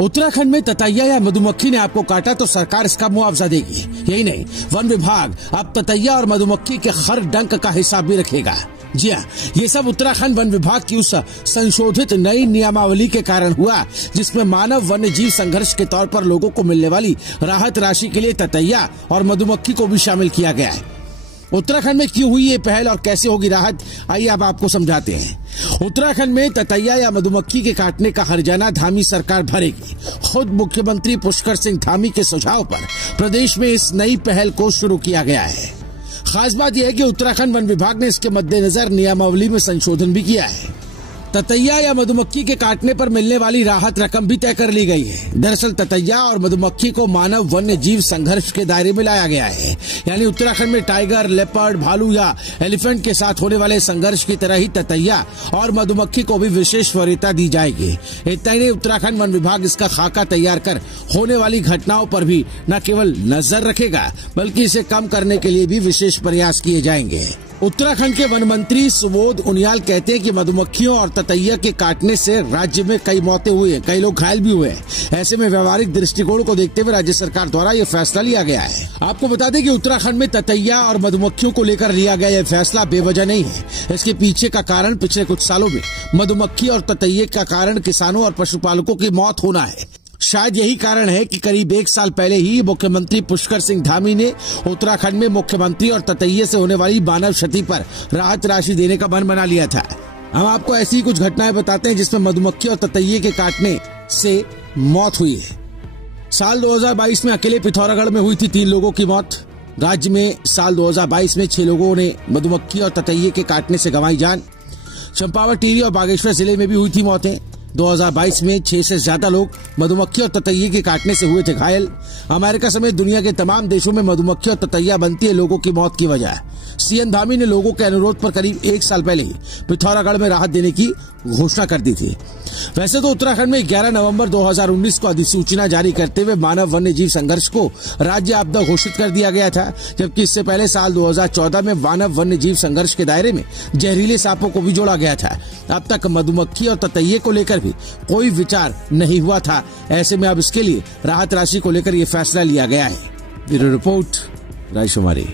उत्तराखंड में ततैया या मधुमक्खी ने आपको काटा तो सरकार इसका मुआवजा देगी। यही नहीं, वन विभाग अब ततैया और मधुमक्खी के हर डंक का हिसाब भी रखेगा। जी हाँ, ये सब उत्तराखंड वन विभाग की उस संशोधित नई नियमावली के कारण हुआ जिसमें मानव वन्य जीव संघर्ष के तौर पर लोगों को मिलने वाली राहत राशि के लिए ततैया और मधुमक्खी को भी शामिल किया गया है। उत्तराखंड में क्यों हुई ये पहल और कैसे होगी राहत, आइए अब आपको समझाते हैं। उत्तराखंड में ततैया या मधुमक्खी के काटने का हर्जाना धामी सरकार भरेगी। खुद मुख्यमंत्री पुष्कर सिंह धामी के सुझाव पर प्रदेश में इस नई पहल को शुरू किया गया है। खास बात यह है कि उत्तराखंड वन विभाग ने इसके मद्देनजर नियमावली में संशोधन भी किया है। ततैया या मधुमक्खी के काटने पर मिलने वाली राहत रकम भी तय कर ली गई है। दरअसल ततैया और मधुमक्खी को मानव वन्य जीव संघर्ष के दायरे में लाया गया है। यानी उत्तराखंड में टाइगर, लेपर्ड, भालू या एलिफेंट के साथ होने वाले संघर्ष की तरह ही ततैया और मधुमक्खी को भी विशेष वरीयता दी जाएगी। इतना ही नहीं, उत्तराखंड वन विभाग इसका खाका तैयार कर होने वाली घटनाओं पर भी न केवल नजर रखेगा बल्कि इसे कम करने के लिए भी विशेष प्रयास किए जाएंगे। उत्तराखंड के वन मंत्री सुबोध उनियाल कहते हैं कि मधुमक्खियों और ततैया के काटने से राज्य में कई मौतें हुई हैं, कई लोग घायल भी हुए हैं। ऐसे में व्यवहारिक दृष्टिकोण को देखते हुए राज्य सरकार द्वारा ये फैसला लिया गया है। आपको बता दें कि उत्तराखंड में ततैया और मधुमक्खियों को लेकर लिया गया यह फैसला बेवजह नहीं है। इसके पीछे का कारण पिछले कुछ सालों में मधुमक्खी और ततैये का कारण किसानों और पशुपालकों की मौत होना है। शायद यही कारण है कि करीब 1 साल पहले ही मुख्यमंत्री पुष्कर सिंह धामी ने उत्तराखंड में मुख्यमंत्री और ततैये से होने वाली मानव क्षति पर राहत राशि देने का मन बना लिया था। हम आपको ऐसी कुछ घटनाएं बताते हैं जिसमें मधुमक्खी और ततैये के काटने से मौत हुई है। साल 2022 में अकेले पिथौरागढ़ में हुई थी 3 लोगों की मौत। राज्य में साल 2022 में 6 लोगों ने मधुमक्खी और ततैये के काटने से गंवाई जान। चंपावत, टिहरी और बागेश्वर जिले में भी हुई थी मौतें। 2022 में 6 से ज्यादा लोग मधुमक्खी और ततैये के काटने से हुए थे घायल। अमेरिका समेत दुनिया के तमाम देशों में मधुमक्खी और ततैया बनती है लोगों की मौत की वजह। सीएम धामी ने लोगों के अनुरोध पर करीब 1 साल पहले ही पिथौरागढ़ में राहत देने की घोषणा कर दी थी। वैसे तो उत्तराखंड में 11 नवंबर 2019 को अधिसूचना जारी करते हुए मानव वन्य जीव संघर्ष को राज्य आपदा घोषित कर दिया गया था, जबकि इससे पहले साल 2014 में मानव वन्य जीव संघर्ष के दायरे में जहरीले सांपों को भी जोड़ा गया था। अब तक मधुमक्खी और ततैये को लेकर भी कोई विचार नहीं हुआ था। ऐसे में अब इसके लिए राहत राशि को लेकर ये फैसला लिया गया है। ब्यूरो रिपोर्ट, राजकुमारी।